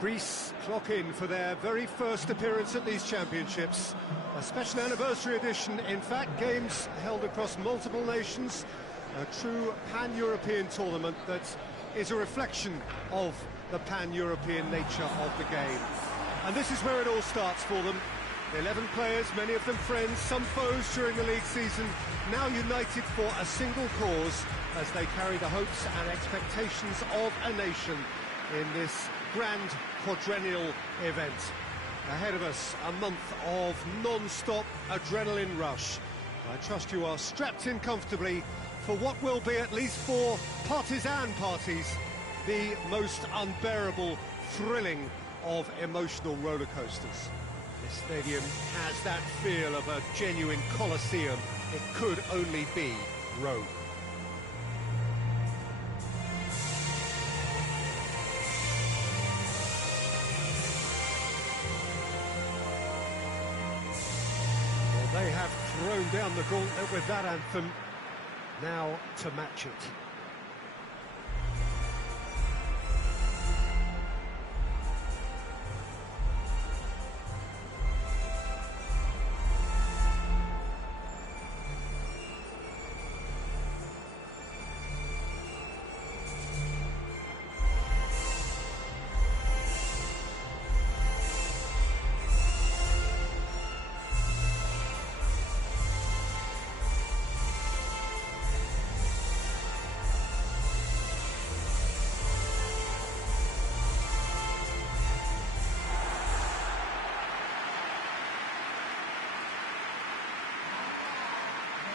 Greece clock in for their very first appearance at these championships. A special anniversary edition, in fact, games held across multiple nations. A true pan-European tournament that is a reflection of the pan-European nature of the game. And this is where it all starts for them. 11 players, many of them friends, some foes during the league season, now united for a single cause as they carry the hopes and expectations of a nation in this grand quadrennial event. Ahead of us, a month of non-stop adrenaline rush. I trust you are strapped in comfortably for what will be, at least for partisan parties, the most unbearable, thrilling of emotional roller coasters. This stadium has that feel of a genuine Colosseum. It could only be Rome. Well, they have thrown down the gauntlet with that anthem. Now to match it.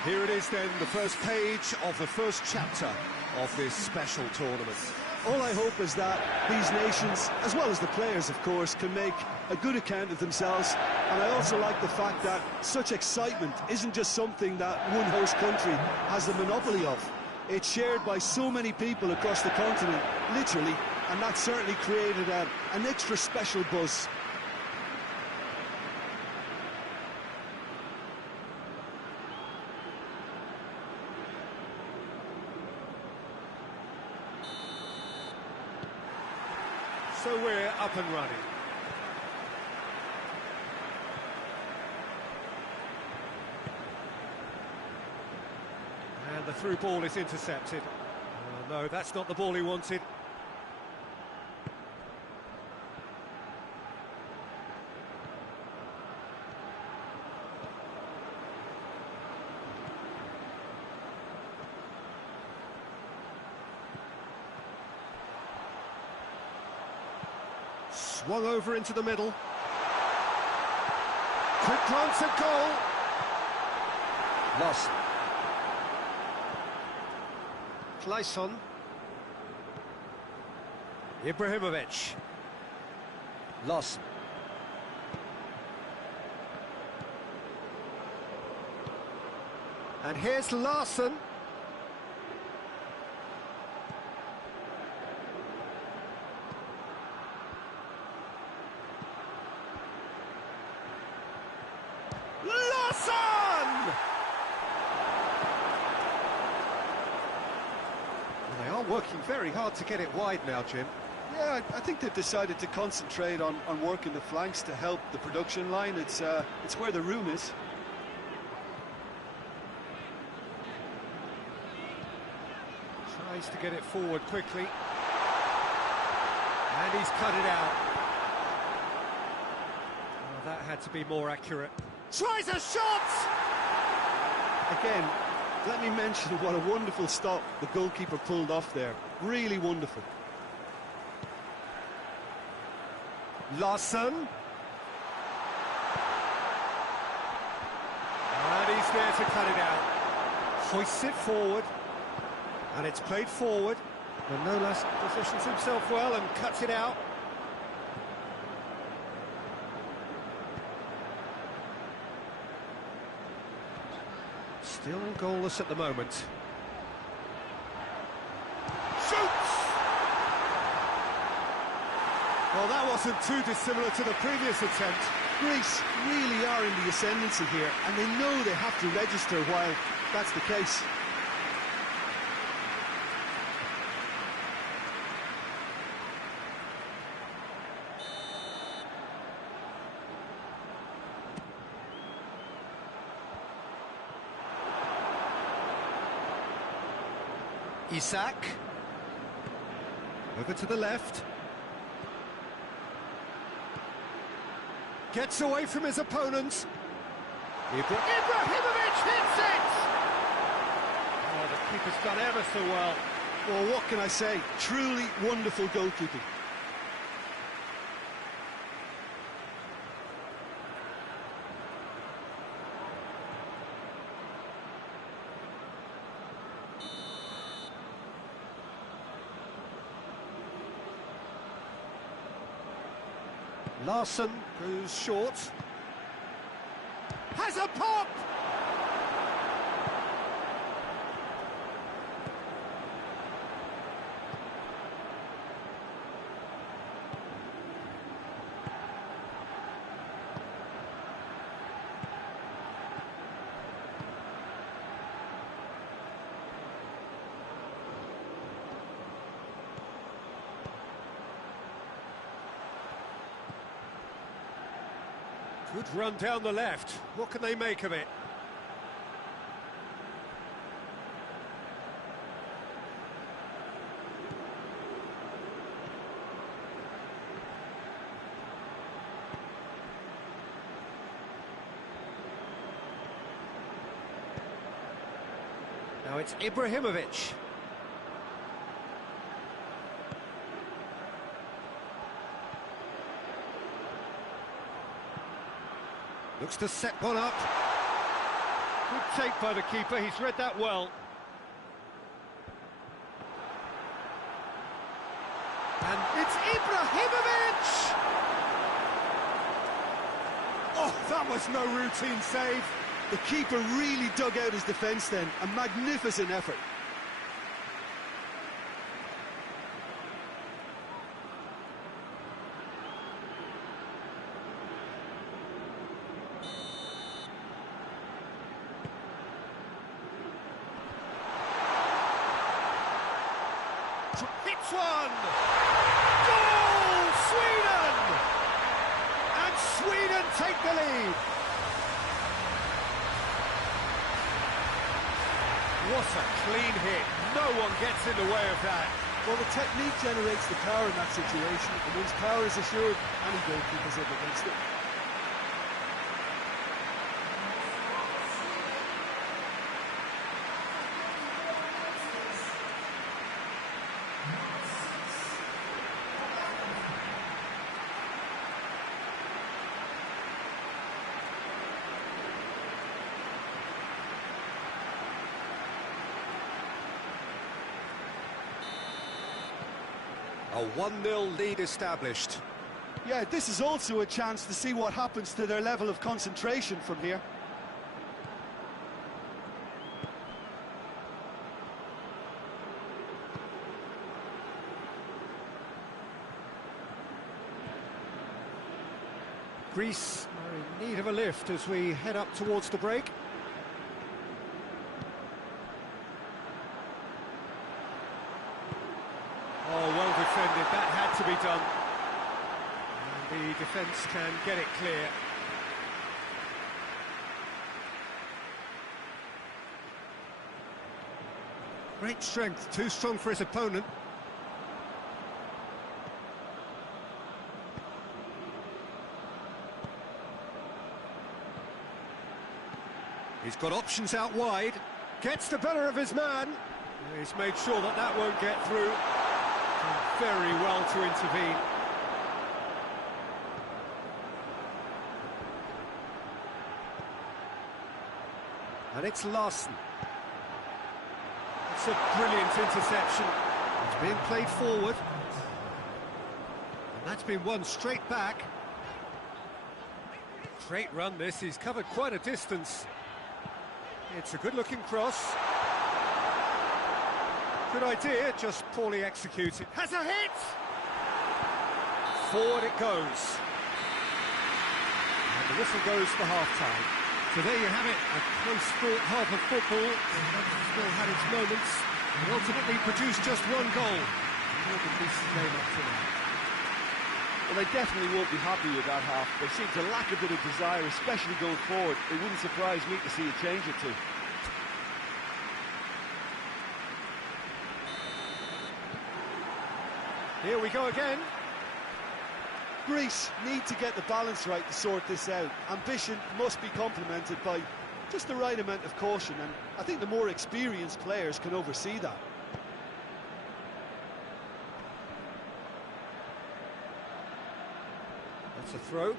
Here it is then, the first page of the first chapter of this special tournament. All I hope is that these nations, as well as the players of course, can make a good account of themselves. And I also like the fact that such excitement isn't just something that one host country has the monopoly of. It's shared by so many people across the continent, literally, and that certainly created an extra special buzz. So we're up and running. And the through ball is intercepted. Oh, no, that's not the ball he wanted. Swung over into the middle. Quick glance at goal. Lost. Clayson. Ibrahimovic. Lost. And here's Larsson. They are working very hard to get it wide now, Jim. Yeah, I think they've decided to concentrate on working the flanks to help the production line. It's where the room is. Tries to get it forward quickly. And he's cut it out. Oh, that had to be more accurate. Tries a shot! Again, let me mention what a wonderful stop the goalkeeper pulled off there. Really wonderful. Larsson. And he's there to cut it out. Hoists it forward. And it's played forward. And no less positions himself well and cuts it out. Still goalless at the moment. Shoots! Well, that wasn't too dissimilar to the previous attempt. Greece really are in the ascendancy here, and they know they have to register while that's the case. Isak. Over to the left. Gets away from his opponent. Ibrahimovic hits it! Oh, the keeper's done ever so well. Well, what can I say? Truly wonderful goalkeeping. Larson goes short. Has a pop! Good run down the left. What can they make of it? Now it's Ibrahimovic. Looks to set one up. Good take by the keeper, he's read that well. And it's Ibrahimovic! Oh, that was no routine save. The keeper really dug out his defence then. A magnificent effort. Hits one! Goal! Sweden! And Sweden take the lead. What a clean hit. No one gets in the way of that. Well, the technique generates the power in that situation, and once power is assured, any goalkeeper's up against it. A 1-0 lead established. Yeah, this is also a chance to see what happens to their level of concentration from here. Greece are in need of a lift as we head up towards the break. Oh, well defended, that had to be done. And the defence can get it clear. Great strength, too strong for his opponent. He's got options out wide, gets the better of his man. He's made sure that that won't get through. Very well to intervene. And it's Larson. It's a brilliant interception. It's being played forward. And that's been won straight back. Great run this, he's covered quite a distance. It's a good-looking cross. Good idea, just poorly executed. Has a hit! Forward it goes. And the whistle goes for half-time. So there you have it, a close-fought half of football. Still had its moments, and ultimately produced just one goal. More than decent game up to now. Well, they definitely won't be happy with that half. They seem to lack a bit of desire, especially going forward. It wouldn't surprise me to see a change or two. Here we go again. Greece need to get the balance right to sort this out. Ambition must be complemented by just the right amount of caution, and I think the more experienced players can oversee that. That's a throw.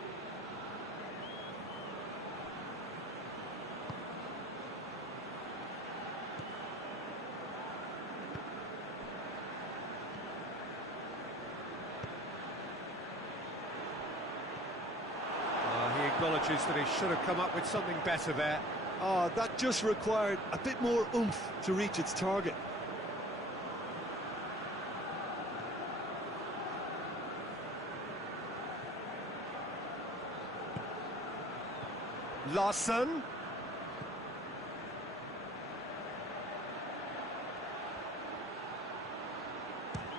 He acknowledges that he should have come up with something better there. Oh, that just required a bit more oomph to reach its target. Larson.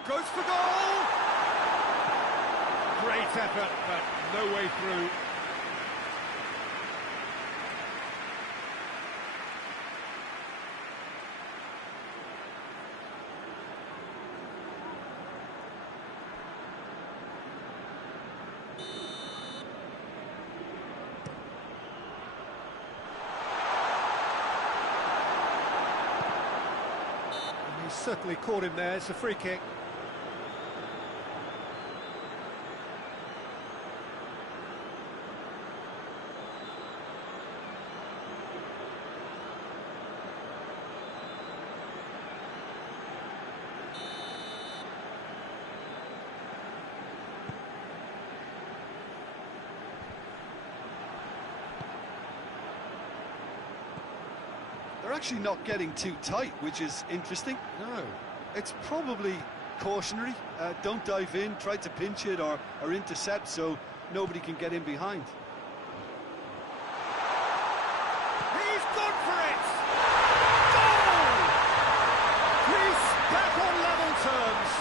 Goes for goal! Great effort, but no way through. He's certainly caught him there. It's a free kick. They're actually not getting too tight, which is interesting. No. It's probably cautionary. Don't dive in, try to pinch it or intercept so nobody can get in behind. He's gone for it! Goal! Greece back on level terms.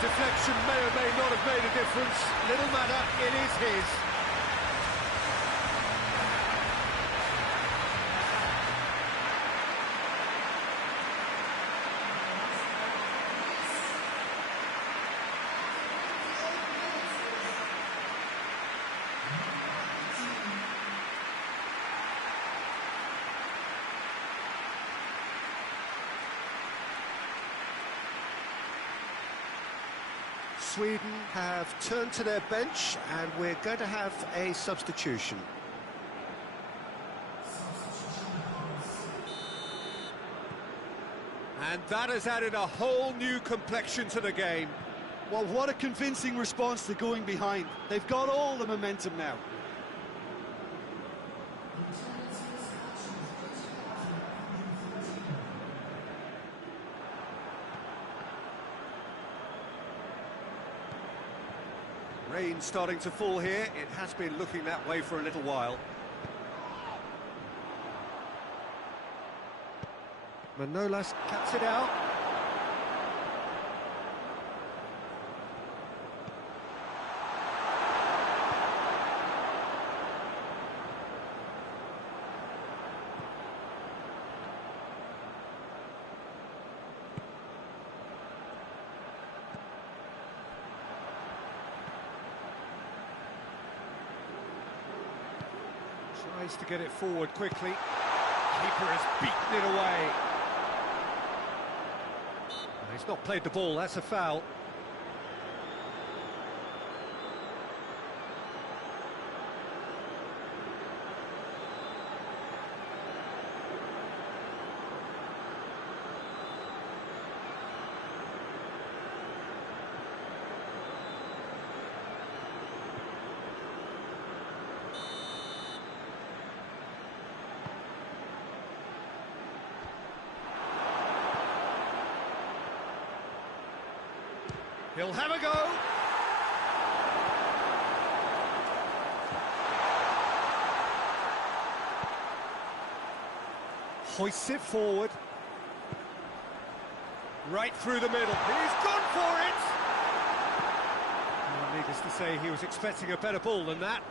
Deflection may or may not have made a difference. Little matter, it is his. Sweden have turned to their bench and we're going to have a substitution. And that has added a whole new complexion to the game. Well, what a convincing response to going behind. They've got all the momentum now. Rain starting to fall here. It has been looking that way for a little while. Manolas cuts it out. Tries to get it forward quickly. Keeper has beaten it away. He's not played the ball, that's a foul. He'll have a go. Hoists it forward. Right through the middle. He's gone for it! Well, needless to say, he was expecting a better ball than that.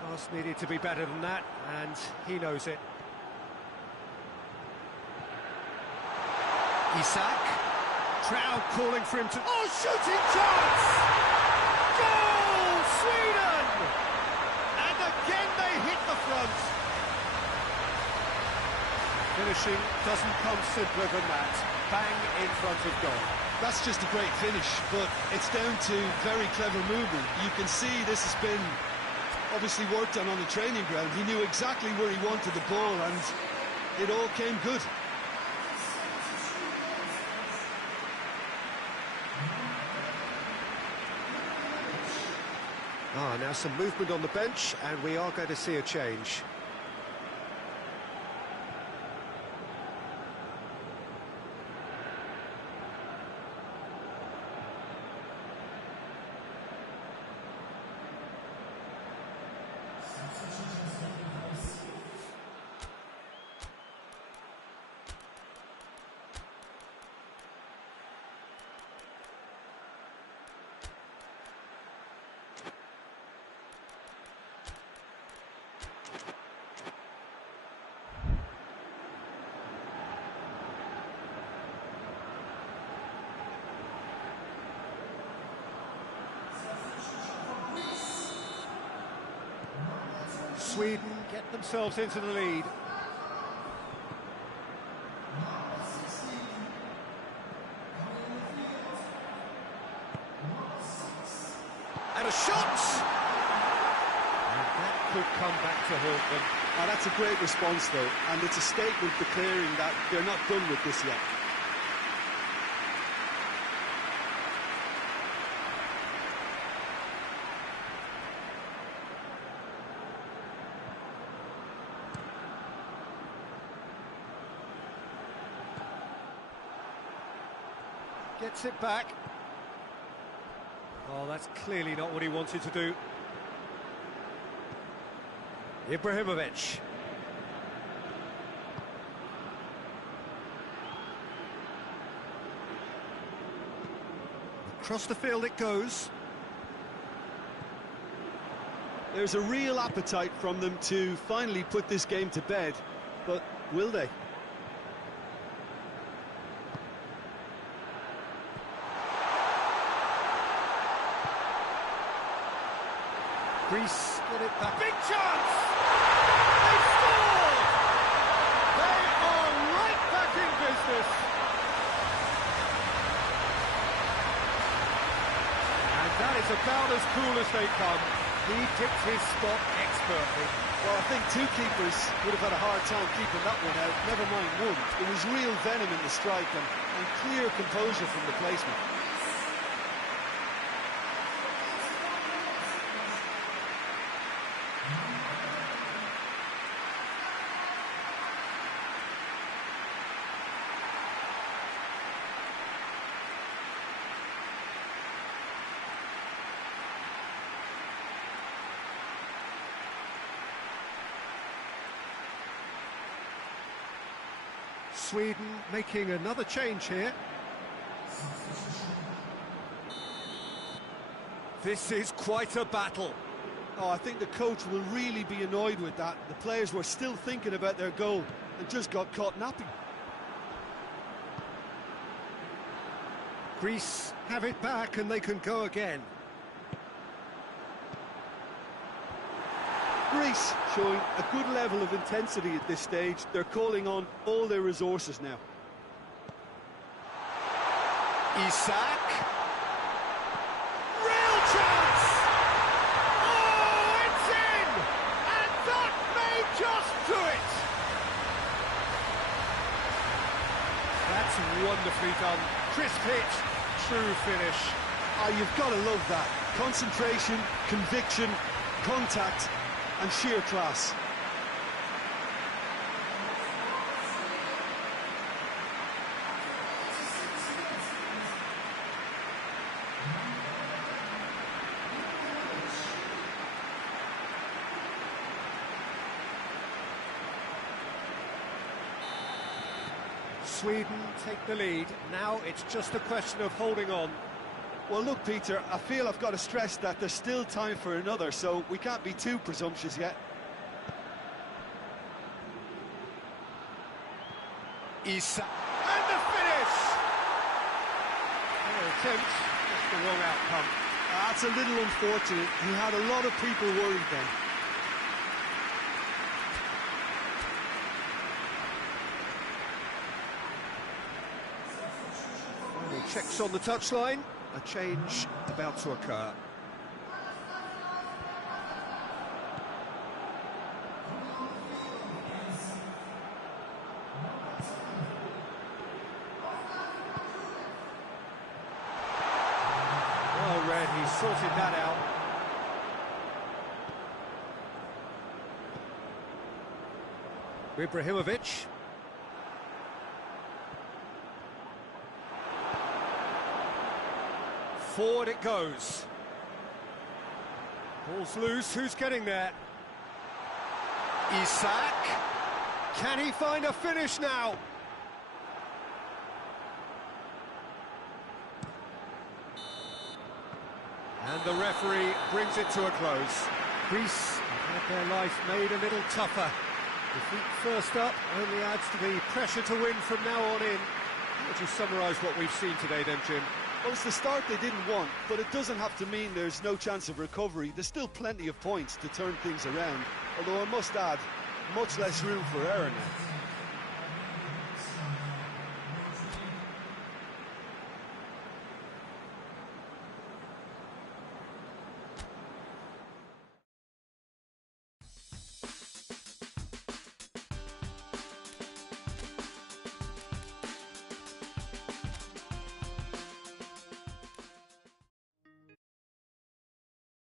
Pass needed to be better than that, and he knows it. Isak. Trout calling for him to... Oh, shooting chance! Goal, Sweden! And again they hit the front. Finishing doesn't come simpler than that. Bang in front of goal. That's just a great finish, but it's down to very clever movement. You can see this has been obviously worked on the training ground. He knew exactly where he wanted the ball, and it all came good. Now some movement on the bench, and we are going to see a change. Sweden get themselves into the lead. And a shot! And that could come back to haunt them. Oh, that's a great response, though, and it's a statement declaring that they're not done with this yet. Gets it back. Oh, that's clearly not what he wanted to do. Ibrahimovic. Across the field it goes. There's a real appetite from them to finally put this game to bed, but will they? Greece get it back. Big chance! They scored! They are right back in business. And that is about as cool as they come. He picked his spot expertly. Well, I think two keepers would have had a hard time keeping that one out, never mind one. There was real venom in the strike and clear composure from the placement. Sweden making another change here. This is quite a battle. Oh, I think the coach will really be annoyed with that. The players were still thinking about their goal and just got caught napping. Greece have it back and they can go again. Greece showing a good level of intensity at this stage. They're calling on all their resources now. Isak. Real chance! Oh, it's in! And that may just do it! That's wonderfully done. Crisp hit, true finish. Oh, you've got to love that. Concentration, conviction, contact, and sheer class. Sweden take the lead. Now it's just a question of holding on. Well, look, Peter, I feel I've got to stress that there's still time for another, so we can't be too presumptuous yet. Isak. And the finish! attempt, just the wrong outcome. That's a little unfortunate. He had a lot of people worried then. Final checks on the touchline. A change about to occur. Well read, he sorted that out. Ibrahimovic. Forward it goes. Ball's loose, who's getting there? Isak. Can he find a finish now? And the referee brings it to a close. Greece have had their life made a little tougher. Defeat first up only adds to the pressure to win from now on in. How would you summarise what we've seen today then, Jim? Well, it's the start they didn't want, but it doesn't have to mean there's no chance of recovery. There's still plenty of points to turn things around, although I must add, much less room for error now.